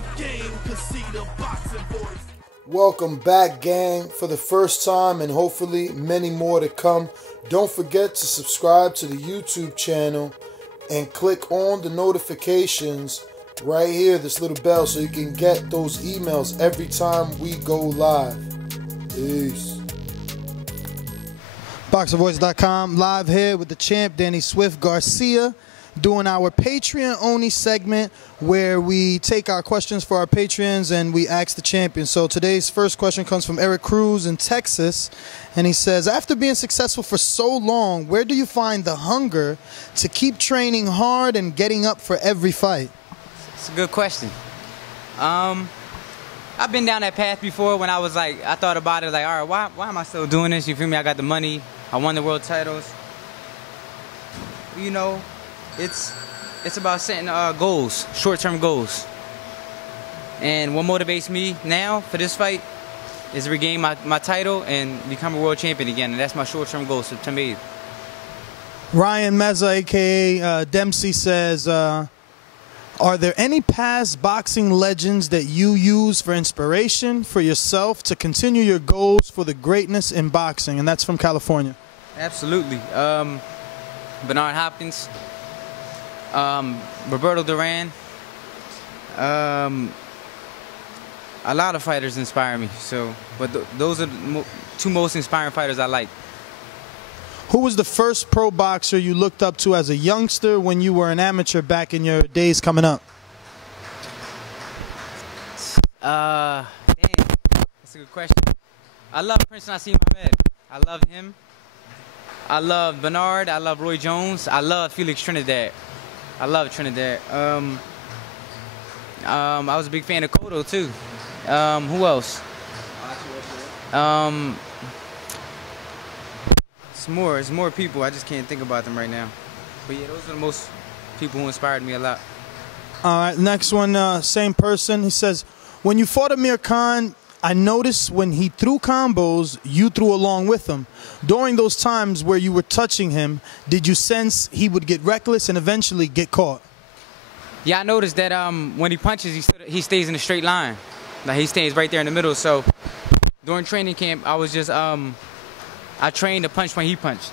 the game, cause see the boxing boys. Welcome back, gang, for the first time and hopefully many more to come. Don't forget to subscribe to the YouTube channel and click on the notifications right here, this little bell, so you can get those emails every time we go live. Peace. BoxerVoice.com live here with the champ, Danny Swift Garcia, doing our Patreon-only segment where we take our questions for our Patreons and we ask the champion. So today's first question comes from Eric Cruz in Texas, and he says, after being successful for so long, where do you find the hunger to keep training hard and getting up for every fight? It's a good question. I've been down that path before when I was like, I thought about it like, all right, why am I still doing this? You feel me? I got the money. I won the world titles. You know, it's about setting goals, short-term goals. And what motivates me now for this fight is to regain my title and become a world champion again. And that's my short-term goal, September 8th. Ryan Meza, a.k.a. Dempsey, says, are there any past boxing legends that you use for inspiration for yourself to continue your goals for the greatness in boxing? And that's from California. Absolutely. Bernard Hopkins, Roberto Duran. A lot of fighters inspire me. So, but those are the two most inspiring fighters I like. Who was the first pro boxer you looked up to as a youngster when you were an amateur back in your days coming up? Damn, that's a good question. I love Prince Nassim Hamed. I love him. I love Bernard. I love Roy Jones. I love Felix Trinidad. I love Trinidad. I was a big fan of Cotto too. Who else? It's more people. I just can't think about them right now. But yeah, those are the most people who inspired me a lot. All right, next one, same person. He says, when you fought Amir Khan, I noticed when he threw combos, you threw along with him. During those times where you were touching him, did you sense he would get reckless and eventually get caught? Yeah, I noticed that when he punches, he stays in a straight line. Like he stays right there in the middle. So during training camp, I was just I trained to punch when he punched.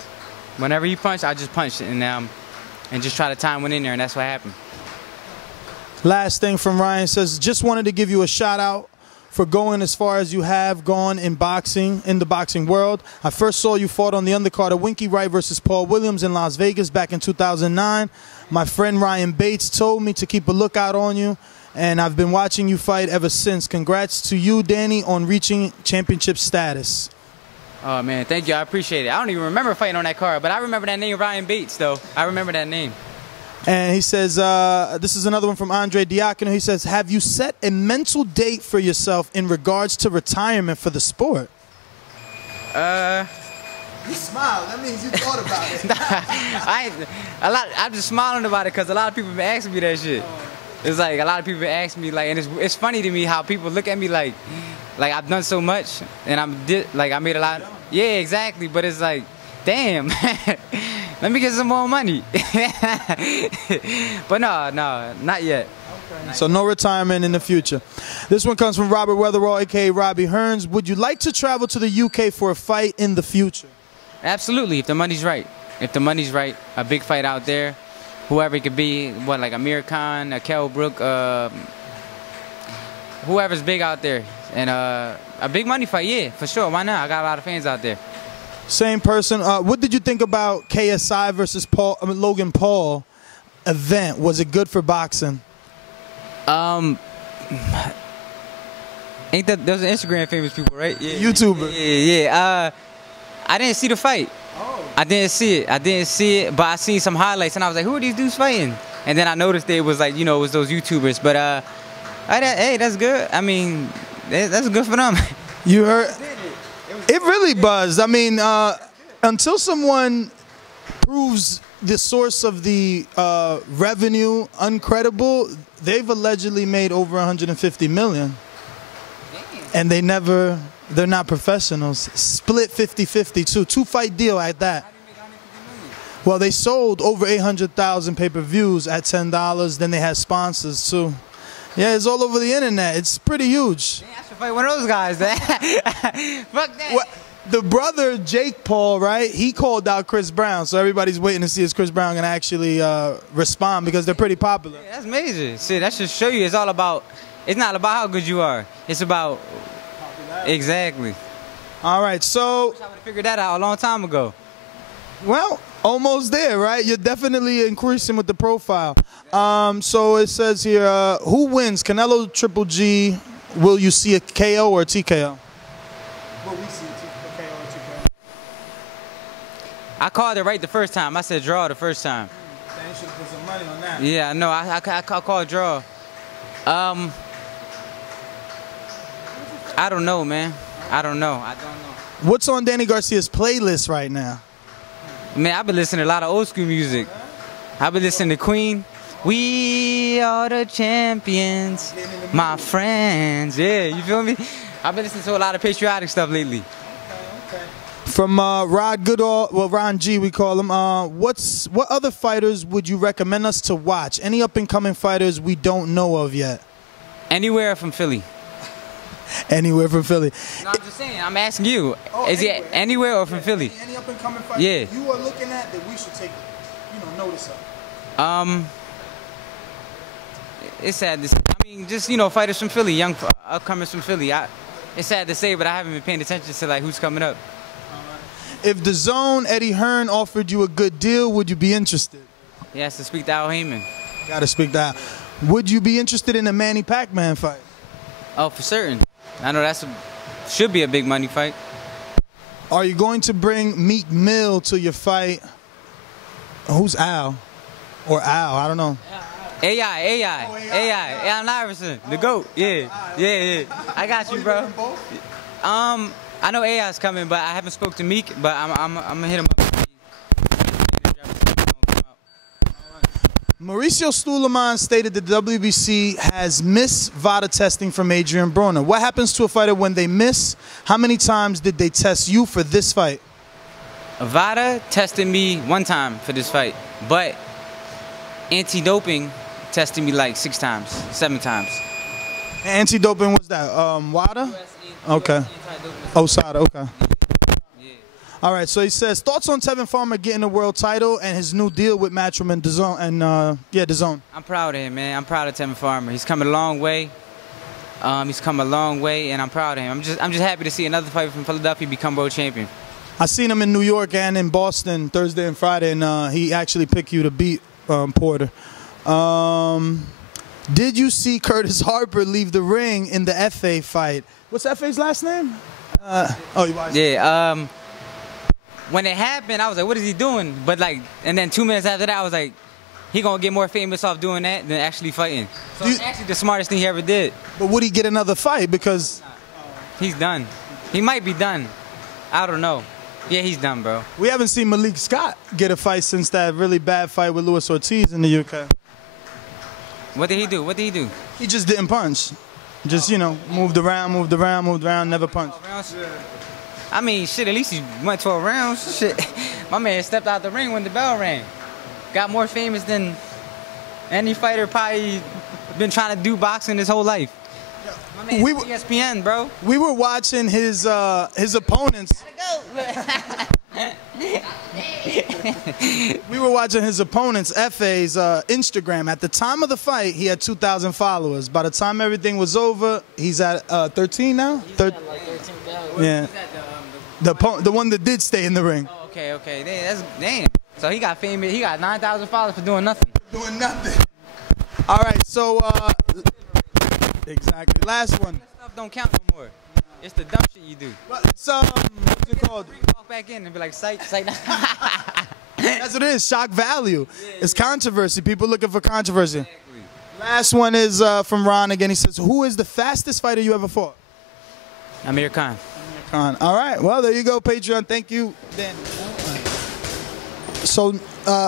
Whenever he punched, I just punched and just try to time one in there, and that's what happened. Last thing from Ryan says, just wanted to give you a shout out for going as far as you have gone in boxing, in the boxing world. I first saw you fought on the undercard of Winky Wright versus Paul Williams in Las Vegas back in 2009. My friend Ryan Bates told me to keep a lookout on you, and I've been watching you fight ever since. Congrats to you, Danny, on reaching championship status. Oh, man, thank you. I appreciate it. I don't even remember fighting on that card, but I remember that name, Ryan Bates, though. I remember that name. And he says, this is another one from Andre Diacono. He says, have you set a mental date for yourself in regards to retirement for the sport? You smiled. That means you thought about it. I'm just smiling about it because a lot of people have been asking me that shit. It's like a lot of people ask me, like, and it's funny to me how people look at me like I've done so much and I made a lot. Yeah, exactly. But it's like, damn, let me get some more money. But no, not yet. Okay. So no retirement in the future. This one comes from Robert Weatherall, a.k.a. Robbie Hearns. Would you like to travel to the UK for a fight in the future? Absolutely, if the money's right. If the money's right, a big fight out there. Whoever it could be, like Amir Khan, Kell Brook, whoever's big out there. And a big money fight, yeah, for sure. Why not? I got a lot of fans out there. Same person. What did you think about KSI versus Logan Paul event? Was it good for boxing? Ain't that those are Instagram famous people, right? Yeah. YouTuber. Yeah. I didn't see the fight. Oh. I didn't see it, but I seen some highlights, and I was like, who are these dudes fighting? And then I noticed it was like, it was those YouTubers. But hey, that's good. I mean, that's good for them. You heard? It really buzzed. I mean, until someone proves the source of the revenue uncredible, they've allegedly made over 150 million. And they're not professionals. Split 50-50 too. 2-fight deal at that. Well, they sold over 800,000 pay-per-views at $10. Then they had sponsors too. Yeah, it's all over the internet. It's pretty huge. Man, I should fight one of those guys. Fuck that. What, the brother Jake Paul, right? He called out Chris Brown, so everybody's waiting to see if Chris Brown can actually respond because they're pretty popular. Yeah, that's major. See, that should show you it's all about. It's not about how good you are. It's about exactly. All right, so I would have figured that out a long time ago. well, almost there, right? You're definitely increasing with the profile. So it says here, who wins, Canelo, Triple G? Will you see a KO or a TKO? Will we see a KO or TKO? I called it right the first time. I said draw the first time. Dang, you should put some money on that. Yeah, no, I called draw. I don't know, man. I don't know. What's on Danny Garcia's playlist right now? Man, I've been listening to a lot of old school music. I've been listening to Queen. We are the champions, my friends. Yeah, you feel me? I've been listening to a lot of patriotic stuff lately. From Rod Goodall, well, Ron G, we call him. What other fighters would you recommend us to watch? Any up-and-coming fighters we don't know of yet? Anywhere from Philly. Anywhere from Philly. No, I'm just saying. I'm asking you. Is anywhere. it anywhere or from Philly? Any up-and-coming fighters Yeah. you are looking at that we should take, notice of? It's sad to say. I mean, just, fighters from Philly, young upcomers from Philly. It's sad to say, but I haven't been paying attention to, like, who's coming up. If the Zone, Eddie Hearn, offered you a good deal, would you be interested? He has to speak to Al Heyman. Got to speak that. Would you be interested in a Manny Pacman fight? Oh, for certain. I know should be a big money fight. Are you going to bring Meek Mill to your fight? Who's Al? Or Al, I don't know. AI, Allen Iverson, the GOAT. Yeah. I got you, bro. I know AI's coming, but I haven't spoke to Meek, but I'm gonna hit him up. Mauricio Sulaiman stated that the WBC has missed VADA testing from Adrian Broner. What happens to a fighter when they miss? How many times did they test you for this fight? VADA tested me one time for this fight, but anti-doping tested me like 6 times, 7 times. Anti-doping was that? WADA? Okay. OSADA, okay. All right, so he says, thoughts on Tevin Farmer getting a world title and his new deal with Matchroom and DAZN, and DAZN. I'm proud of him, man. I'm proud of Tevin Farmer. He's come a long way. He's come a long way, and I'm proud of him. I'm just happy to see another fighter from Philadelphia become world champion. I seen him in New York and in Boston Thursday and Friday, and he actually picked you to beat Porter. Did you see Curtis Harper leave the ring in the FA fight? What's FA's last name? You watched it. Yeah. When it happened, I was like, what is he doing? But and then 2 minutes after that, I was like, he gonna get more famous off doing that than actually fighting. So it's actually the smartest thing he ever did. But would he get another fight? Because he's done. He might be done. I don't know. Yeah, he's done, bro. We haven't seen Malik Scott get a fight since that really bad fight with Luis Ortiz in the UK. What did he do? He just didn't punch. Just, moved around, never punched. I mean, shit, at least he went 12 rounds. Shit. My man stepped out the ring when the bell rang. Got more famous than any fighter probably been trying to do boxing his whole life. My man ESPN, bro. We were watching his opponents. We were watching his opponent's FA's Instagram. At the time of the fight, he had 2,000 followers. By the time everything was over, he's at 13 now. He's at like 13,000. Yeah. The one that did stay in the ring. Oh, okay. Damn. So he got famous. He got 9,000 followers for doing nothing. Doing nothing. All right. So exactly. Last one. That stuff don't count no more. It's the dumb shit you do. But it's what's it called? Walk back in and be like, psych. That's what it is. Shock value. It's controversy. People looking for controversy. Exactly. Last one is from Ron again. He says, "Who is the fastest fighter you ever fought?" Amir Khan. All right. Well, there you go, Patreon. Thank you, Dan. So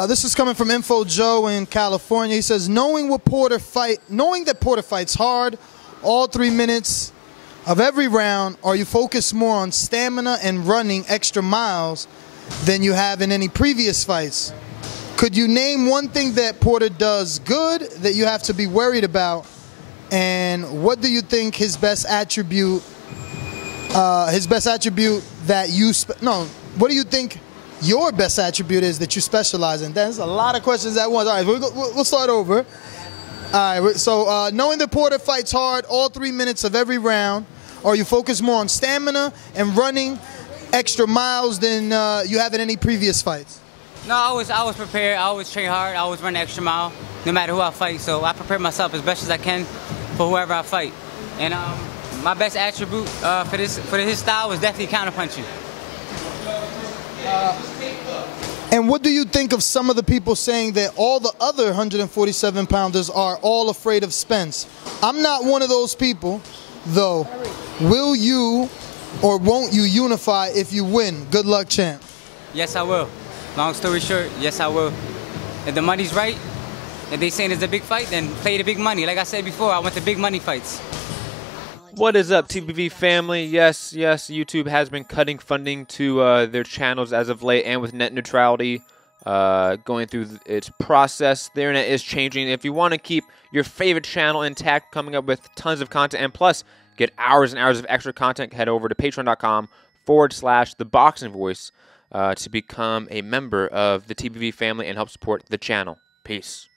this is coming from Info Joe in California. He says, knowing that Porter fights hard, all 3 minutes of every round, are you focused more on stamina and running extra miles than you have in any previous fights? Could you name one thing that Porter does good that you have to be worried about And what do you think his best attribute? That you what do you think your best attribute is that you specialize in? There's a lot of questions at once. All right, we'll start over. All right, so knowing that Porter fights hard all 3 minutes of every round, or you focus more on stamina and running extra miles than you have in any previous fights? No, I was prepared. I always train hard. I always run the extra mile, no matter who I fight. So I prepare myself as best as I can for whoever I fight. And my best attribute for his style was definitely counterpunching. And what do you think of some of the people saying that all the other 147-pounders are all afraid of Spence? I'm not one of those people, though. Will you or won't you unify if you win? Good luck, champ. Yes, I will. Long story short, yes, I will. If the money's right, if they saying it's a big fight, then play the big money. Like I said before, I want the big money fights. What is up, TBV family? Yes, YouTube has been cutting funding to their channels as of late, and with net neutrality going through its process, the internet is changing. If you want to keep your favorite channel intact, coming up with tons of content, and plus get hours and hours of extra content, head over to patreon.com/theboxingvoice to become a member of the TBV family and help support the channel. Peace.